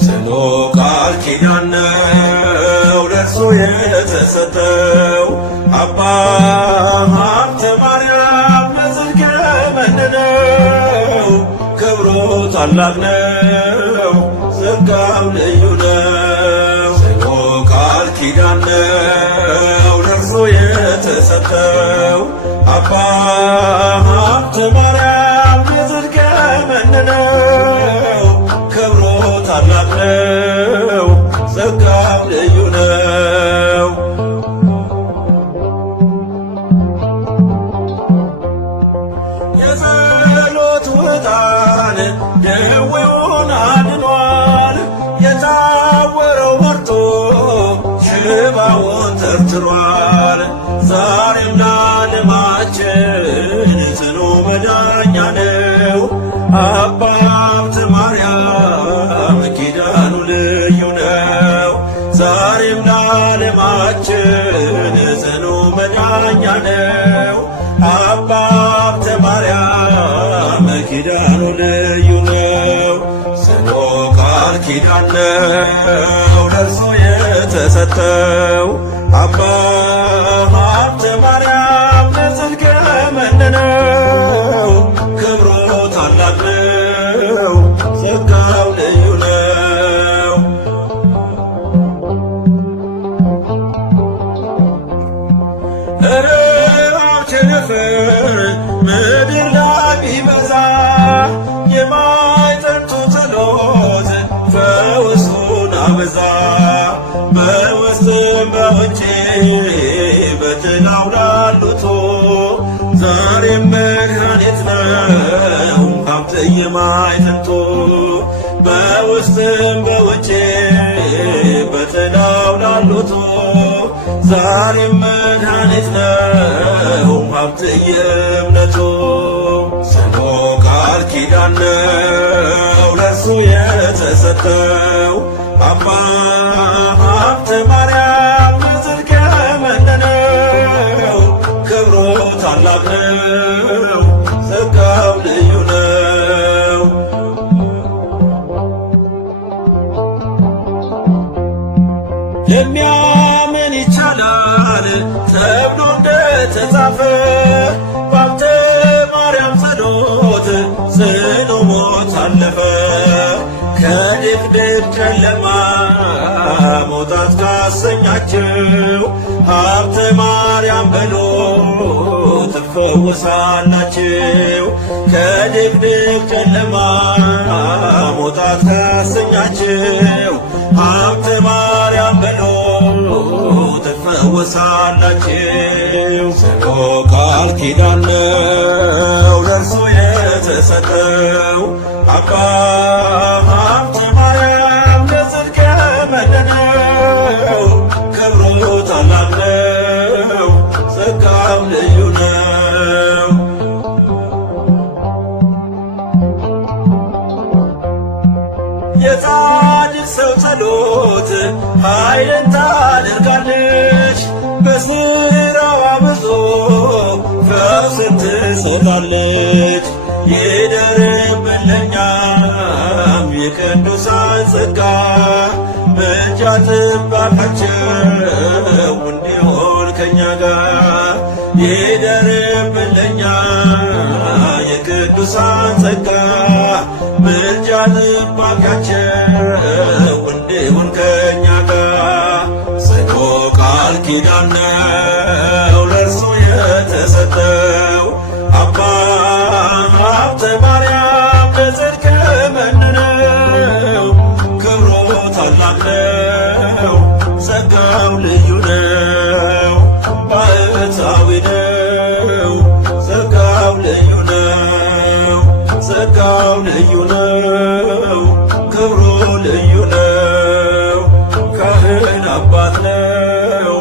ጽኑ ቃል ኪዳን ነው ለእርሱ የተሰጠው። አባ ሀብተ ማርያም በጽድቅ የመነነው ክብሩ ታላቅ ነው ጸጋው ልዩ ነው። ጽኑ ቃል ኪዳን ነው ለእርሱ የተሰጠው። አባ ሀብተ ማርያም በጽድቅ የመነነው ክብሩ ታላቅ ነው ጸጋው ልዩ ነው። የጸሎት ዕጣን ደዌውን አድኗል። የታወረው በርቶ ሽባውን ተርትሯል። ዛሬም ለዓለማችን ጽኑ መዳኛ ነው። አባ ሀብተ ማርያም ኪዳኑ ልዩ ነው። ዛሬም ለዓለማችን ጽኑ መዳኛ ነው። አባ ሀብተ ማርያም ኪዳኑ ልዩ ነው። ጽኑ ቃል ኪዳን ነው ለእርሱ የተሰጠው። አባ ሀብተ ማርያም በጽድቅ የመነነው ክብሩ ታላቅ ነው ጸጋው ልዩ ነው። ረሃብ ቸነፈር ምድር ላይ ቢበዛ የማይጠንቱ ጸሎት ፈውሱን አበዛ። በውስጥም በውጭ በጥላው ላሉት ዛሬም መድኃኒት ነው ሀብተ የማይጠንቱ። በውስጥም በውጭ በጥላው ላሉት ዛሬም መድኃኒት ነው ሀብተ የእምነቱ። ጽኑ ቃል ኪዳን ነው ለእርሱ የተሰጠው። አባ ሀብተ ማርያም በጽድቅ የመነነው ክብሩ ታላቅ ነው ጸጋው ልዩ ነው። ለሚያምን ይቻላል ተብሎ እንደተጻፈ በሀብተ ማርያም ጸሎት ጽኑ ሞት አለፈ። ከድቅድቅ ጨለማ መውጣት ካሰኛችሁ ሀብተ ማርያም በሉ ትፈወሳላችሁ። ከድቅድቅ ጨለማ መውጣት ካሰኛችሁ ሀብተ ማርያም በሉ ትፈወሳላችሁ። ጽኑ ቃል ኪዳን ነው ለእርሱ የተሰጠው። አባ ሀብተ ማርያም በጽድቅ የመነነው ክብሩ ታላቅ ነው ጸጋው ልዩ ነው። የጻድቅ ሰው ጸሎት ኃይልን ታደርጋለች። በሥራዋ ብዙ ፈውስን ትሰጣለች። ይደርብን ለእኛም የቅዱሳን ጸጋ ምልጃ ጥበቃቸው እንዲሆን ከእኛ ጋር። ይደርብን ለእኛ የቅዱሳን ጸጋ ምልጃ ጥበቃቸው እንዲሆን ከእኛ ጋር። ጽኑ ቃል ኪዳን ነው ለእርሱ የተሰጠው። አባ ሀብተ ማርያም በጽድቅ የመነነው ክብሩ ታላቅ ነው ጸጋው ልዩ ነው። ባህታዊ ነው ጸጋው ልዩ ነው ጸጋው ልዩ ነው ክብሩ ልዩ ነው። ካህን አባት ነው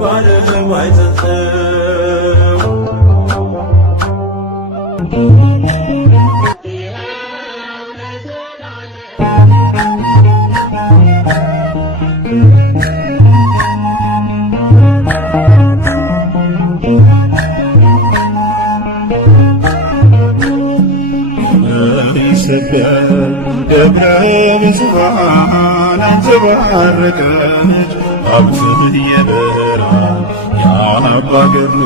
ባለማይጠንት ደብረ ብዙኃን አንጸባረቀች ሀብትህ የበራ የአባ ገድሉ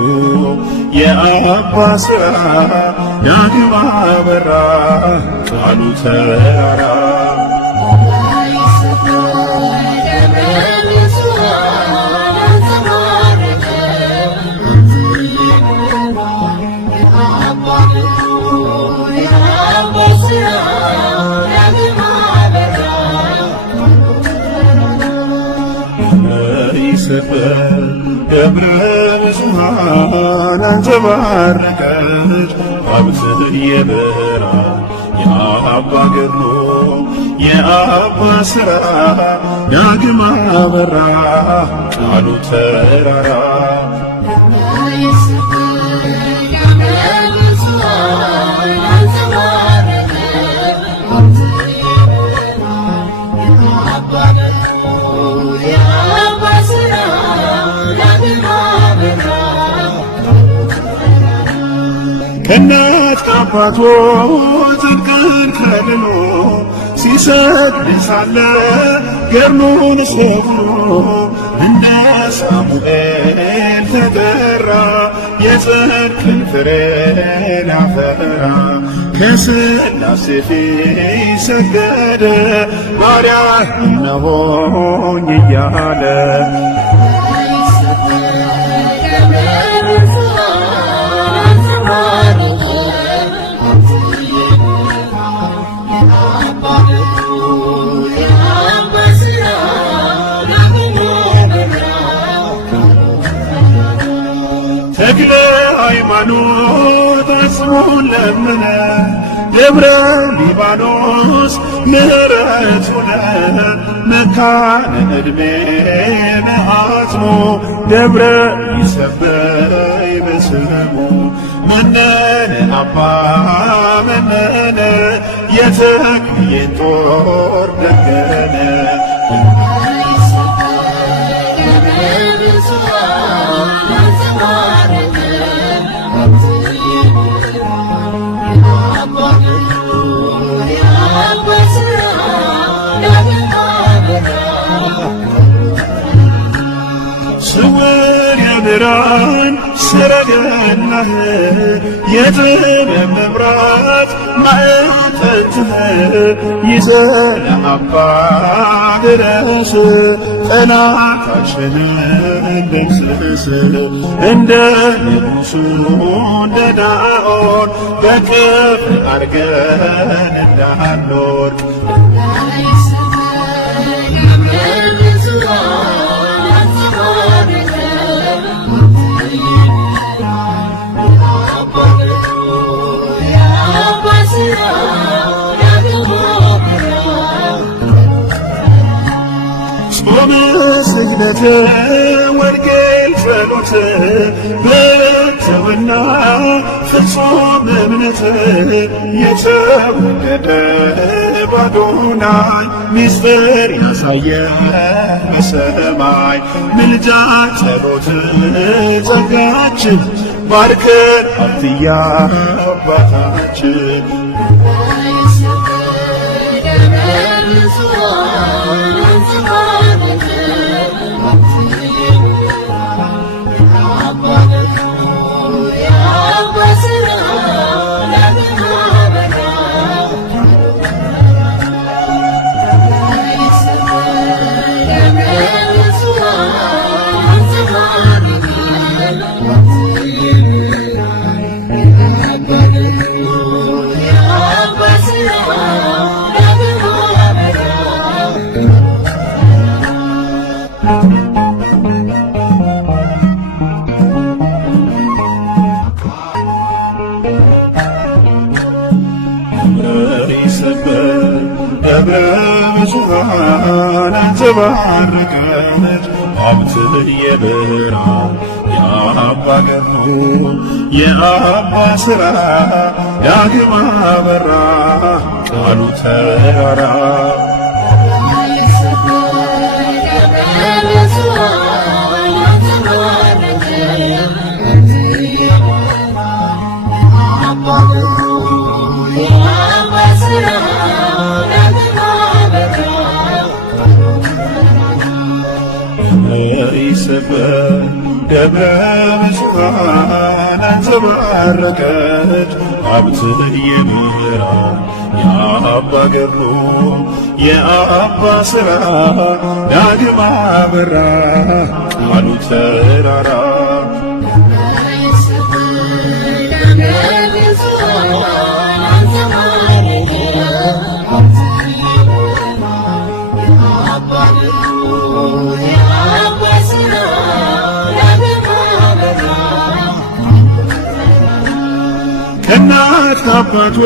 የአባ ሥራ ዳግም አበራ ቃሉ ተራራ ደብረ ብዙኃን አንጸባረቀች ሀብትህ የበራ የአባ ገድሉ የአባ ሥራ ዳግም አበራ ቃሉ ተራራ ከእናት ከአባቱ ጽድቅን ከልሎ ሲሰግድ ሳለ ገድሉን ሰብሮ እንደ ሳሙኤል ተጠራ የጽድቅን ፍሬን አፈራ ከሥላሴ ፊት ሰገደ ባሪያህ እነሆኝ እያለ ተክለ ሃይማኖት አጽሙን ለመነ ደብረ ሊባኖስ ምሕረት ሆነ መካነ ዕድሜ መዓትሞ ደብረ ይሰበይ በስሙ መነነ አባ መነነ የተክልዬን ጦር ደገነ ስውር የብርሃን ሰረገላህ የጥበብ መብራት ማዕጠንትህ ይዘህ ለአባ ድረስ ጠላታችንን ደምስስ እንደ ንጉሡ እንደ ዳኦን በክብር አድርገን እንዳንወድቅ ጾመ ስግደት ወንጌል ጸሎት በትሕትና ፍጹም እምነት የተወደደ በአዶናይ ምስጢር ያሳየ በሰማይ ምልጃ ጸሎት ጸጋችን ባርከን ሀብትያ አባታችን ደብረ ብዙኃን አንጸባረቀች ሀብትህ የበራ የአባ ገድሉ የአባ ሥራ ዳግም አበራ ቃሉ ተራራ Abba ደብረ ብፁዓን አንጸባረቀች ሀብትህ የብርሃን የአባ ገብሩ የአባ ሥራ ዳግም አበራ ቃሉ ተራራ ከእናት ከአባቱ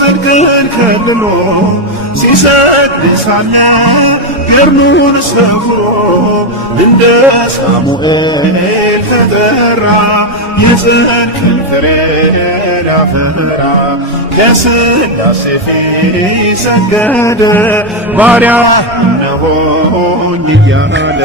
ጽድቅን ከልሎ ሲሰግድ ሳለ ገርኑን ሰብሮ እንደ ሳሙኤል ተጠራ የጽድቅን ፍሬን አፈራ ለሥላሴ ፊት ሰገደ ባሪያ እነሆኝ እያለ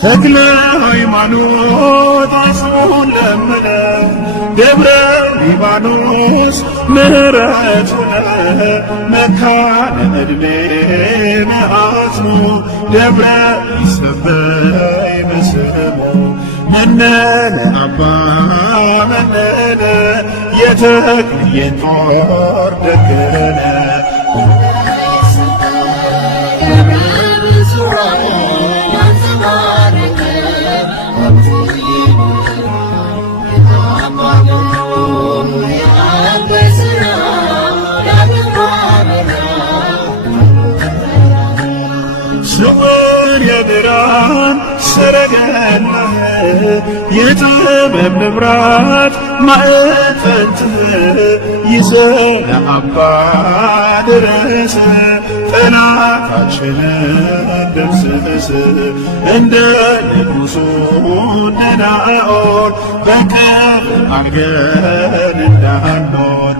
ተክለ ሃይማኖት አጽሙን ለመነ ደብረ ሊባኖስ ምሕረት ሆነ መካነ ዕድሜ መዓዝሙ ደብረ ይሰበይ በስሙ መነነ አባ መነነ የተክልዬን ጦር ደገነ ስውር የብርሃን ሰረገላ የጥበብ መብራት ማዕጠንትህ ይዘህ ለአባ ድረስ ጠላታችንን ደምስስ እንደ ንጉሡ እንደ ናኦር በቀል አርገን እንዳንኖር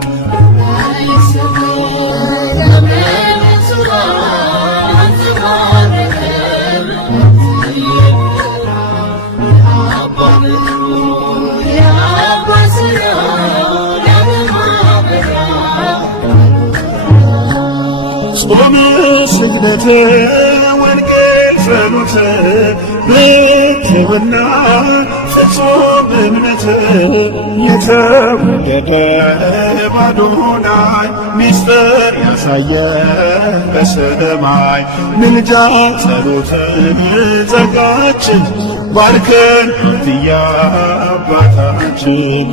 ጾም ስግደት ወንጌል ጸሎት ብሕትውና ፍጹም እምነት የተወደደ በአዶናይ ምስጢር ያሳየን በሰማይ ምልጃ ጸሎት ጸጋችን ባርከን አንትያ አባታችን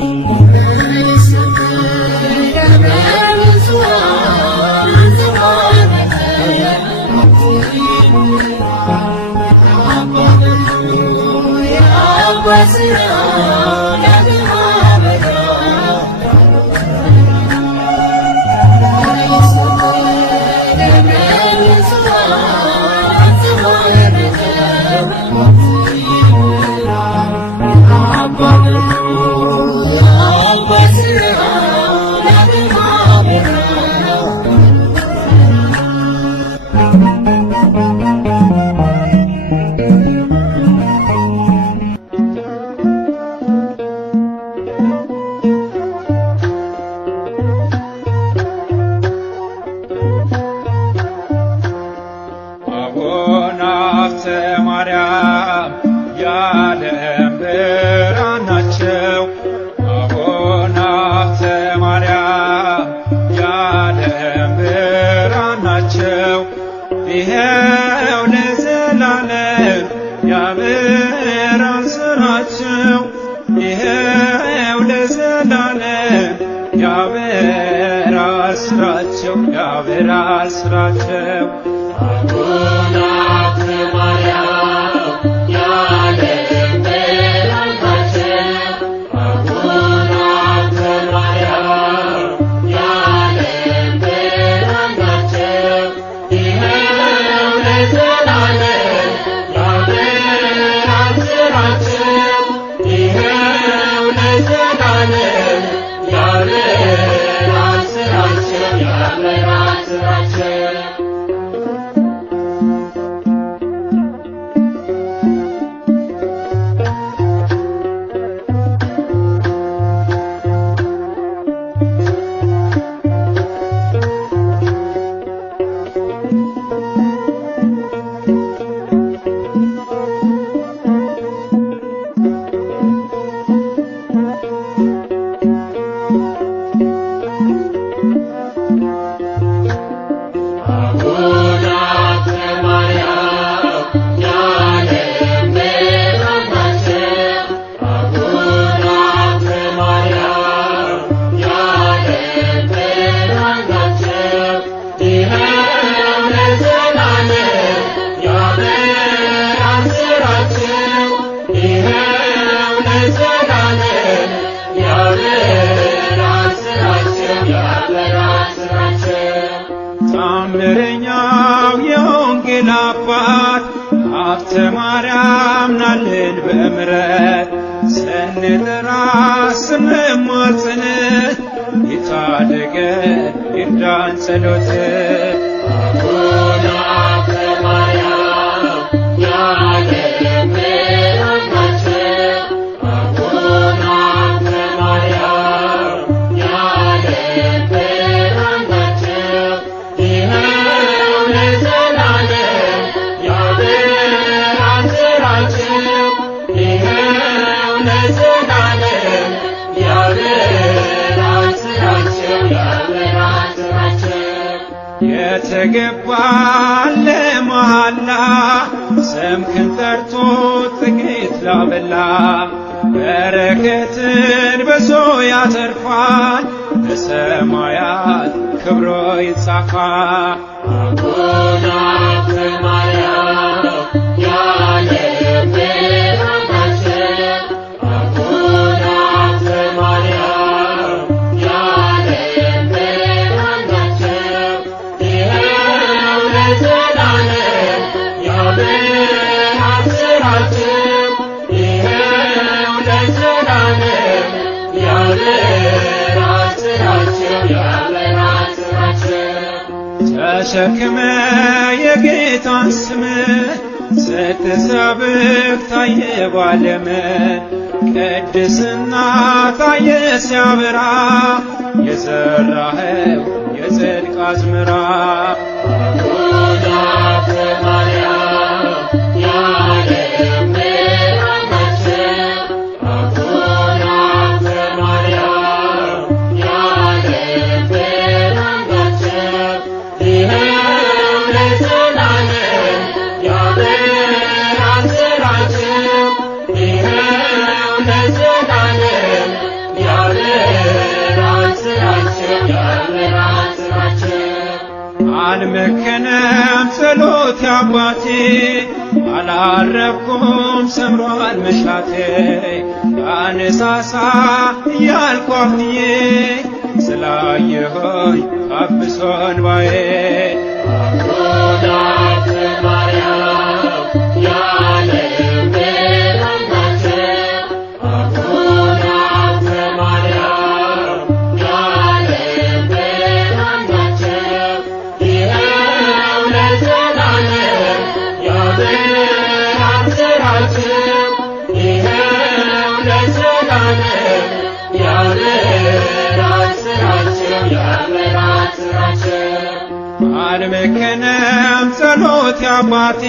ይኸው ለዘላለም ያበራል ስራቸው ይኸው ለዘላለም ያበራል ስራቸው ያበራል ስራቸው አቡነ ሀብተ ማርያም የዓለም ብርሃን ናቸው አቡነ ሀብተ ማርያም የዓለም ብርሃን ናቸው ይኸው ለዘላለም ያበራል ስራቸው ይኸው ለዘላለም ያበራል ስራቸው ያበራል ስራቸው ታምረኛው የወንጌል አባት ሀብተ ማርያም ናልን በምሕረት ስንጠራ ስንማጽን ይታደገን ይርዳን ጸሎት አቡነ ሀብተ ማርያም የዓለም ብርሃን ናቸው። አቡነ ሀብተ ማርያም የዓለም ብርሃን ናቸው። ይኸው ለዘላለም ያበራል ስራቸው። ይኸው ለዘላለም ያበራል ስራቸው ያበራል ስራቸው። የተገባለ መሃላ ስምህን ጠርቶ ጥቂት ላበላ በረከትን ብዙ ያተርፋል በሰማያት ክብሮ ይጻፋል። አቡነ ሀብተ ማርያም የዓለም ብርሃን ናቸው። አቡነ ሀብተ ማርያም የዓለም ብርሃን ናቸው። ይኸው ለዘላለም ያበራል ስራቸው። ይኸው ለዘላለም ያበራል ስራቸው ያበራል ስራቸው። ተሸክመ የጌታን ስም ስትሰብክ ታየ ባለም ቅድስና ታየ ሲያበራ የዘራኸው የጽድቅ አዝመራ አቡነ ሀብተ ማርያም የዓለም ብርሃን ናቸው። አቡነ ሀብተ ማርያም የዓለም ብርሃን ናቸው። ይኸው ለዘላለም ያበራል ስራቸው። ይኸው ለዘላለም ያበራል ስራቸው ያበራል ስራቸው። አልመከነም ጸሎት አባቴ አላረፍኩም ሰምሯል መሻቴ አነሳሳ እያልኩ አፍትዬ ስላየሆኝ ታብሶ እንባዬ አቡነ ሀብተ ማርያም የዓለም ብርሃን ናቸው። አቡነ ሀብተ ማርያም የዓለም ብርሃን ናቸው። ይኸው ለዘላለም ያበራል ስራቸው። ይኸው ለዘላለም ያበራል ስራቸው ያበራል ስራቸው። አልመከነም ጸሎት አባቴ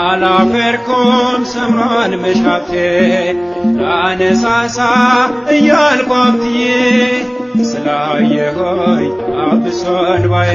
አላፈርኩም ሰምሯል መሻቴ ላነሳሳ እያልኩ አፍትዬ ስላየሆኝ አብሶ እንባዬ